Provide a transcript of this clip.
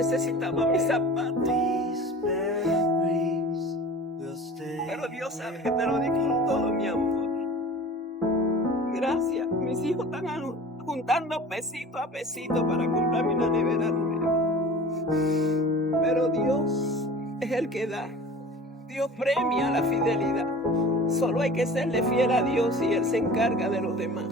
necesitaba mis zapatos. Pero Dios sabe que te lo di con todo mi amor. Gracias. Mis hijos están juntando pesito a pesito para comprarme una nevera nueva. Pero Dios es el que da. Dios premia la fidelidad. Solo hay que serle fiel a Dios y Él se encarga de los demás.